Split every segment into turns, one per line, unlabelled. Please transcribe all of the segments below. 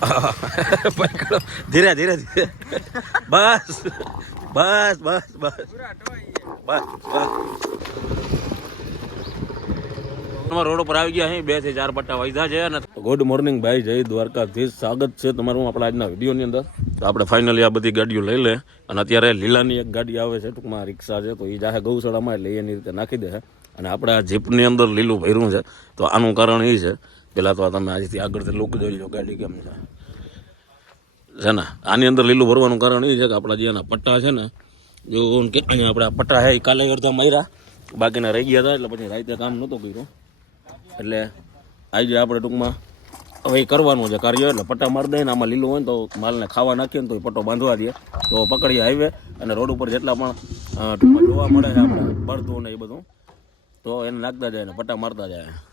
પકડો ધીરે ધીરે ધીરે. બસ બસ બસ બસ. બસ બસ. રોડ ઉપર આવી ગયા અહીં. બેથી ચાર પટ્ટા વાયદા છે અને ગુડ મોર્નિંગ ભાઈ. જય દ્વારકાધીશ. સ્વાગત છે તમારું આપણા આજના વિડીયોની અંદર. તો આપણે ફાઇનલી આ બધી ગાડીઓ લઈ લે અને અત્યારે લીલાની એક ગાડી આવે છે, ટૂંકમાં રિક્ષા છે, તો એ જાહે ગૌશાળામાં એટલે એની રીતે નાખી દે અને આપણે આ જીપની અંદર લીલું ભર્યું છે. તો આનું કારણ એ છે પેલા તો આ તમે આજથી આગળથી લુક જોઈ લો ગાડી કેમ છે. છે ને? આની અંદર લીલું ભરવાનું કારણ એ છે કે આપણા જે એના પટ્ટા છે ને, જો કે આપણે પટ્ટા છે એ કાલે અડધા માર્યા. બાકીના રહી ગયા હતા એટલે પછી રાતે કામ નહોતું કર્યું. એટલે આજે આપણે ટૂંકમાં હવે એ કરવાનું છે કાર્ય, એટલે પટ્ટા મારી દઈએ ને આમાં લીલું હોય ને તો માલને ખાવા નાખીએ ને તો એ પટ્ટો બાંધવા દે. તો પકડીએ હાઈવે અને રોડ ઉપર જેટલા પણ ટૂંકમાં જોવા મળે આપણે બળતું ને એ બધું, તો એને નાખતા જાય ને પટ્ટા મારતા જાય.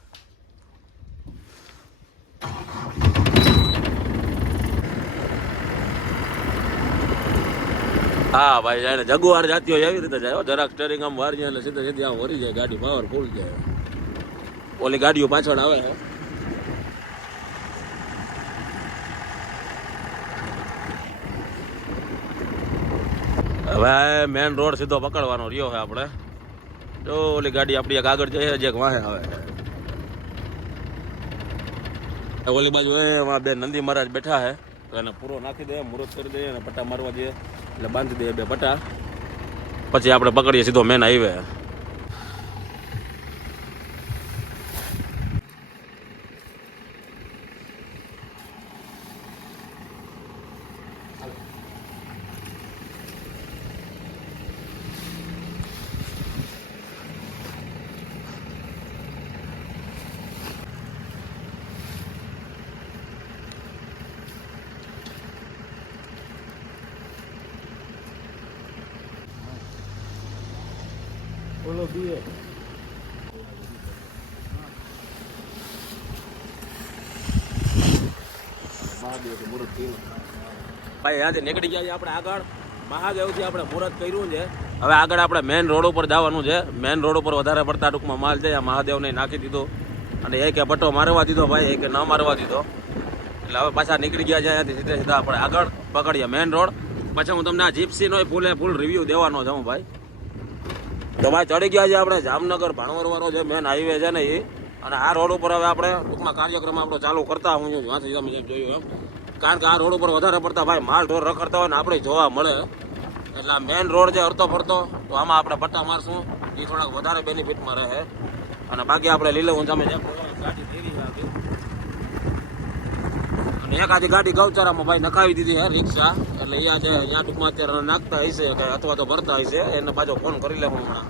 હા, ભાઈ જાય ને જગુવાર જાતી હોય એવી રીતે જાય. જરાક સ્ટેરિંગ આમ વારી જાય એટલે સીધે સીધી આમ વરી જાય, ગાડી પાવર ફૂલ જાય. ઓલી ગાડીઓ પાછળ આવે હવે મેન રોડ સીધો પકડવાનો રહ્યો છે આપણે. તો ઓલી ગાડી આપણી એક આગળ જઈએ જે વાહે આવે. ઓલી બાજુ એ બે નંદી મહારાજ બેઠા છે. એને પૂરો નાખી દે મુહૂર્ત કરી દઈએ અને પટ્ટા મારવા દઈએ એટલે બાંધી દઈએ બે પટા પછી આપણે પકડીએ સીધો મેન હાઈવે. ભાઈ અહીંયાથી નીકળી ગયા છે આપણે આગળ. મહાદેવથી આપણે મુહૂર્ત કર્યું છે. હવે આગળ આપણે મેન રોડ ઉપર જવાનું છે. મેન રોડ ઉપર વધારે પડતા ટૂંકમાં માલ છે. મહાદેવને નાખી દીધો. અને એ કે બટો મારવા દીધો ભાઈ એ કે ન મારવા દીધો. એટલે હવે પાછા નીકળી ગયા છે. અહીંયાથી સીધા સીધા આપણે આગળ પકડીએ મેન રોડ પછી હું તમને આ જીપ્સીનો ફૂલે ફૂલ રિવ્યૂ દેવાનો છું ભાઈ. તો ચડી ગયા છે આપણે જામનગર ભાણવર વાળો જે મેન હાઈવે છે ને એ. અને આ રોડ ઉપર હવે આપણે ટૂંકમાં કાર્યક્રમ આપણો ચાલુ કરતા હું જ્યાંથી તમે જોયું એમ. કારણ કે આ રોડ ઉપર વધારે પડતા ભાઈ માલ ઢોર રખડતા હોય ને આપણે જોવા મળે. એટલે આ મેન રોડ છે અડતો ફરતો, તો આમાં આપણે પટ્ટા મારશું. એ થોડાક વધારે બેનિફિટમાં રહે. અને બાકી આપણે લીલે ઊંચામે જે ગાડી ફેરી છે આખી. અને એક આજે ગાડી ગૌચારામાં ભાઈ નખાવી દીધી છે રિક્ષા. એટલે અહીંયા છે અહીંયા ટૂંકમાં અત્યારે નાખતા હશે કે અથવા તો ભરતા હશે. એને પાછો ફોન કરી લે હમણાં.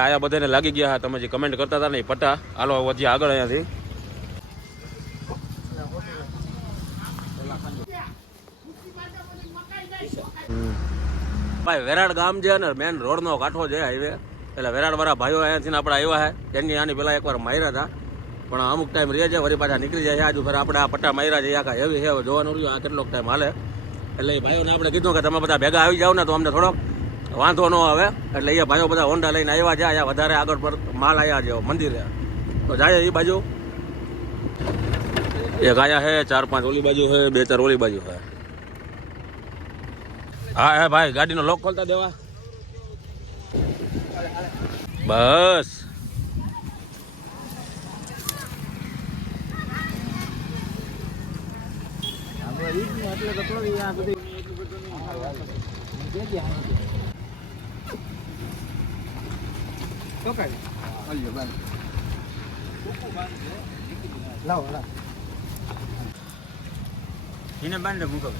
આયા બધાને લાગી ગયા હા, તમે જે કમેન્ટ કરતા હતા ને એ પટ્ટા હાલો વધ્યા આગળ અહીંયાથી. ભાઈ વેરાડ ગામ છે ને મેન રોડનો કાંઠો છે હાઈવે એટલે વેરાડ વાળા ભાઈઓ અહીંયાથી આપણે આવ્યા છે તેમની આની પેલા એકવાર માર્યા હતા. પણ અમુક ટાઈમ રહે છે, વળી પાછા નીકળી જાય આજુ ફરે આપણે આ પટ્ટા માર્યા છે, આખા એવી છે. જોવાનું રહ્યું, આ કેટલોક ટાઈમ હાલે. એટલે એ ભાઈઓને આપણે કીધું કે તમે બધા ભેગા આવી જાવ ને તો અમને થોડોક વાંધો ન આવે. એટલે એ ભાઈઓ બધા હોન્ડા લઈને આવ્યા છે. અહીંયા વધારે આગળ પર માલ આવ્યા છે, મંદિરે. તો જાય એ બાજુ. એક આયા છે ચાર પાંચ ઓલી બાજુ છે બે ચાર ઓલી બાજુ છે હા હા ભાઈ ગાડીનો લોક ખોલતા દેવા. બસ.
એને બાંધે મૂકો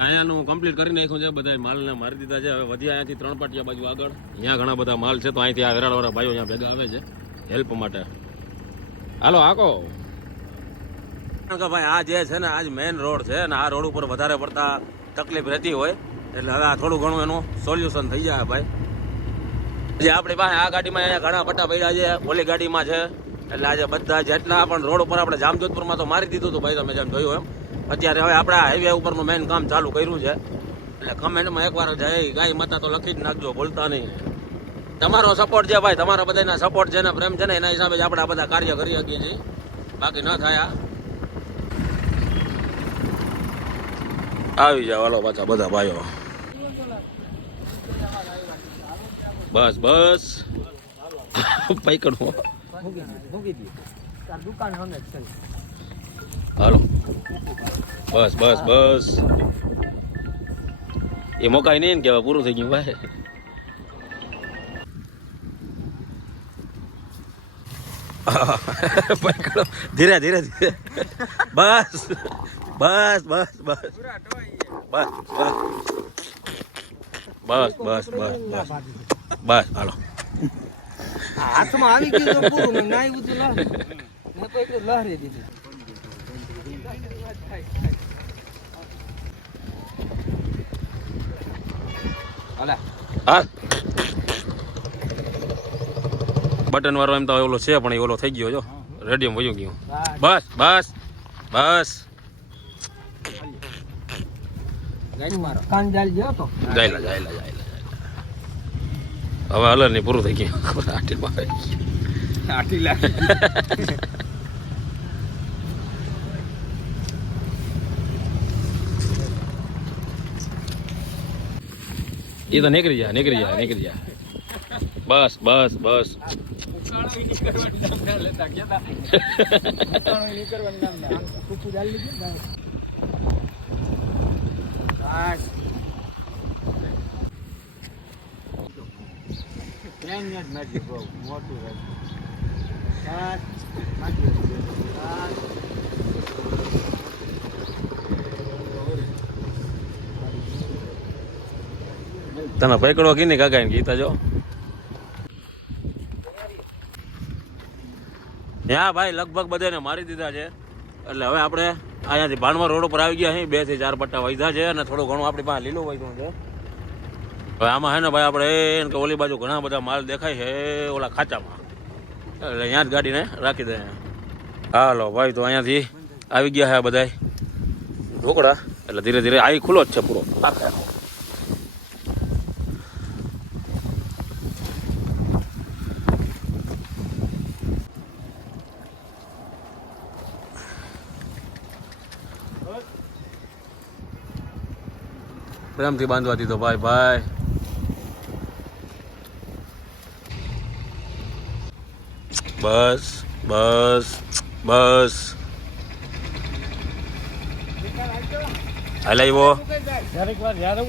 અહીંયાનું કમ્પ્લીટ કરી નાખ્યું છે બધા માલને મારી દીધા છે. હવે વધ્યા અહીંયાથી ત્રણ પાટિયા બાજુ આગળ. અહીંયા ઘણા બધા માલ છે, તો અહીંથી આ વેરાળવાળા ભાઈઓ અહીંયા ભેગા આવે છે હેલ્પ માટે. હાલો, આકો. કે ભાઈ, આ જે છે ને આજ મેઇન રોડ છે અને આ રોડ ઉપર વધારે પડતા તકલીફ રહેતી હોય, એટલે હવે આ થોડું ઘણું એનું સોલ્યુશન થઈ જાય ભાઈ. જે આપણી પાસે આ ગાડીમાં અહીંયા ઘણા પટ્ટા પડ્યા છે, ઓલી ગાડીમાં છે, એટલે આજે બધા જેટલા પણ રોડ ઉપર આપણે જામજોધપુરમાં તો મારી દીધું હતું ભાઈ, તમે જેમ જોયું એમ. અત્યારે હવે આપણે હાઈવે ઉપરનું મેઇન કામ ચાલુ કર્યું છે. એટલે કમેન્ટમાં એકવાર જય ગાય માતા તો લખી જ નાખજો ભૂલતા નહીં. તમારો સપોર્ટ છે ભાઈ તમારા બધાના સપોર્ટ છે ને પ્રેમ છે ને એના હિસાબે જ આપણે આ બધા કાર્ય કરી શકીએ છીએ. બાકી ન થાય આવી જાવ હાલો પાછા બધા ભાઈઓ. બસ બસ. પૈકડું
મૂકી દી મૂકી દી તાર દુકાન સામે જ છે
હાલો. બસ બસ બસ. એ મોકાઈ નહીં ને કેવા પૂરું થઈ ગયું, ભાઈ. ધીરે ધીરે ધીરે. બસ બસ બસ બસ. બસ બસ. બસ બસ બસ બસ. હાલો.
હાથમાં આવી ગયું તો પૂરું મેં ના લહરી મેં
હા. બટન વાળો એમ તો ઓલો છે પણ એ ઓલો થઈ ગયો જો. રેડિયમ વયું ગયું. બસ. બસ બસ જાયલા જાયલા જાયલા જાયલા. હવે હલરની પૂરું થઈ ગયું.
આટી લાગી
એ તો નીકળી જાય નીકળી જાય નીકળી જાય બસ બસ બસ. તને પકડો કી ને કાકા ને ગીતા જો હા ભાઈ, લગભગ બધાને મારી દીધા છે. એટલે હવે આપણે અહીંયાથી ભાણવા રોડ ઉપર આવી ગયા અહીં બેથી ચાર પટ્ટા વૈધા છે અને થોડું ઘણું આપણી પાસે લીલું વૈધું છે. હવે આમાં હે ને ભાઈ, આપણે એને કે ઓલી બાજુ ઘણા બધા માલ દેખાય છે ઓલા ખાચામાં. એટલે અહીંયા જ ગાડીને રાખી દે. હાલો ભાઈ, તો અહીંયાથી આવી ગયા છે બધા ઢોકળા એટલે ધીરે ધીરે આવી ખુલ્લો જ છે પૂરો. આખે પ્રેમથી બાંધવા દીધો ભાઈ ભાઈ. બસ બસ બસ. હલાઈ વો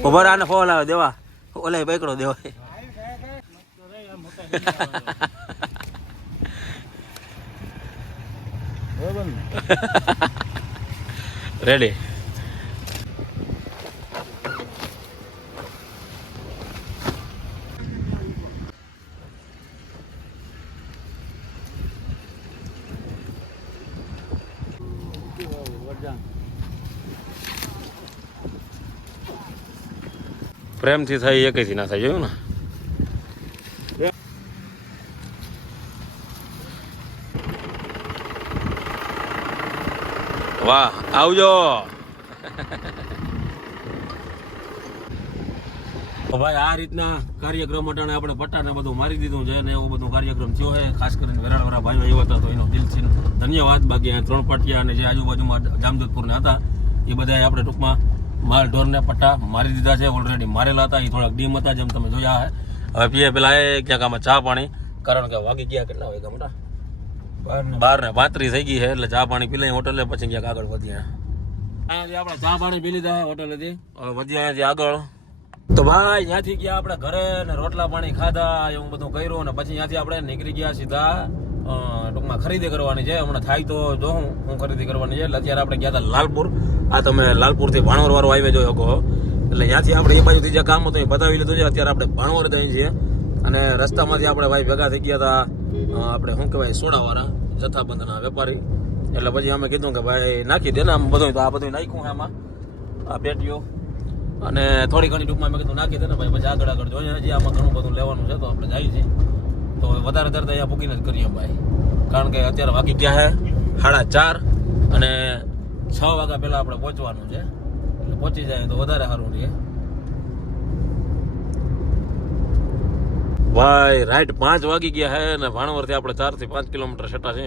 ઉભર આને ફોન આવે, દેવા. ઓલાઈ પકડો દેવા. રેડી પ્રેમથી થાય, એકથી ના થાય, જોયું ને? વાહ, આવજો. ભાઈ, આ રીતના કાર્યક્રમ અટાણે આપણે પટ્ટાને બધું મારી દીધું છે ને એવું બધું કાર્યક્રમ થયો છે. ખાસ કરીને વેરાળવાળા ભાઈઓ એવા હતા તો એનો દિલથી ધન્યવાદ. બાકી ત્રણ પાટિયા અને જે આજુબાજુમાં જામજોધપુરના હતા, એ બધા આપણે ટૂંકમાં માલ ઢોરને પટ્ટા મારી દીધા છે ઓલરેડી મારેલા હતા એ થોડાક ડીમ હતા જેમ તમે જોયા હે. હવે પીએ પેલા એ ક્યાંક આમાં ચા પાણી. કારણ કે વાગી ગયા કેટલા વાગ્યા મોટા? બાર ને પાંત્રીસ થઈ ગઈ છે એટલે ચા પાણી પી લઈ હોટલે પછી ક્યાંક આગળ વધ્યા અહીંયાથી આપણે ચા પાણી પી લીધા હોટલેથી. હવે વધ્યા અહીંયાથી આગળ. તો ભાઈ ત્યાંથી ગયા આપણે ઘરે ને રોટલા પાણી ખાધા એવું બધું કર્યું ને પછી ત્યાંથી આપણે નીકળી ગયા સીધા ટૂંકમાં ખરીદી કરવાની છે. હમણાં થાય તો જો હું હું ખરીદી કરવાની છે. એટલે અત્યારે આપણે ગયા હતા લાલપુર. આ તમે લાલપુરથી ભાણવર વાળો હાઈવે જોયો કહો એટલે ત્યાંથી આપણે એ બાજુથી જે કામ હતું એ બતાવી લીધું છે. અત્યારે આપણે ભાણવર જઈએ છીએ. અને રસ્તામાંથી આપણે ભાઈ ભેગા થઈ ગયા હતા. આપણે શું કહેવાય, સોડાવાળા, જથ્થાબંધના વેપારી. એટલે પછી અમે કીધું કે ભાઈ, નાખી દે ને આમ બધું આ બધું નાખ્યું આમાં. આ પેટીઓ. અને થોડી ઘણી ટૂંકમાં મેં કીધું નાખી દે ને ભાઈ, પછી આગળ આગળ જોઈએ હજી આમાં ઘણું બધું લેવાનું છે તો આપણે જઈએ છીએ. તો વધારે તરત અહીંયા પૂગીને જ કરીએ ભાઈ. કારણ કે અત્યારે વાગી ગયા છે સાડા ચાર અને છ વાગ્યા પહેલાં આપણે પહોંચવાનું છે. એટલે પહોંચી જાય તો વધારે સારું રહે. ભાઈ, રાઈટ પાંચ વાગી ગયા છે અને ભાણવરથી આપણે ચારથી પાંચ કિલોમીટર છટા છે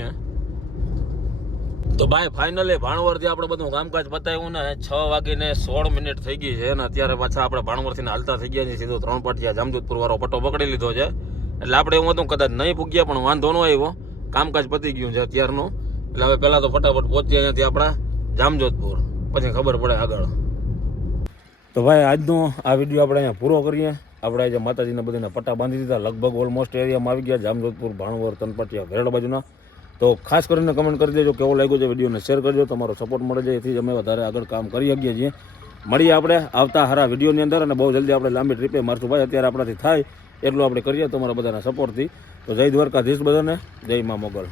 તો ભાઈ ફાઇનલી ભાણવરથી આપણે બધું કામકાજ પતાવ્યું ને છ વાગીને સોળ મિનિટ થઈ ગઈ છે અને અત્યારે પાછા આપણે ભાણવરથી હાલતા થઈ ગયા છીએ. સીધો ત્રણ પાટિયા જામજોધપુર વાળો પટ્ટો પકડી લીધો છે. એટલે આપણે એવું હતું કદાચ નહીં પૂગ્યા પણ વાંધો ન આવ્યો. કામકાજ પતી ગયું છે અત્યારનું. એટલે હવે પહેલા તો ફટાફટ પહોંચીએ અહીંયાથી આપણા જામજોધપુર. પછી ખબર પડે આગળ. તો ભાઈ, આજનો આ વીડિયો આપણે અહીંયા પૂરો કરીએ. આપણે આજે માતાજીના બધાને પટ્ટા બાંધી દીધા. લગભગ ઓલમોસ્ટ એરિયામાં આવી ગયા. જામજોધપુર, ભાણવર, તનપટિયા વેરડ બાજુના. તો ખાસ કરીને કમેન્ટ કરી દેજો કેવો લાગ્યો છે વિડીયોને શેર કરજો. તમારો સપોર્ટ મળે છે. એથી અમે વધારે આગળ કામ કરી શકીએ છીએ. મળીએ આપણે આવતા હારા વિડીયોની અંદર અને બહુ જલ્દી આપણે લાંબી ટ્રીપે મારશું. ભાઈ, અત્યારે આપણાથી થાય એટલું આપણે કરીએ તમારા બધાના સપોર્ટથી તો જય દ્વારકાધીશ બધાને જય મા મોગલ.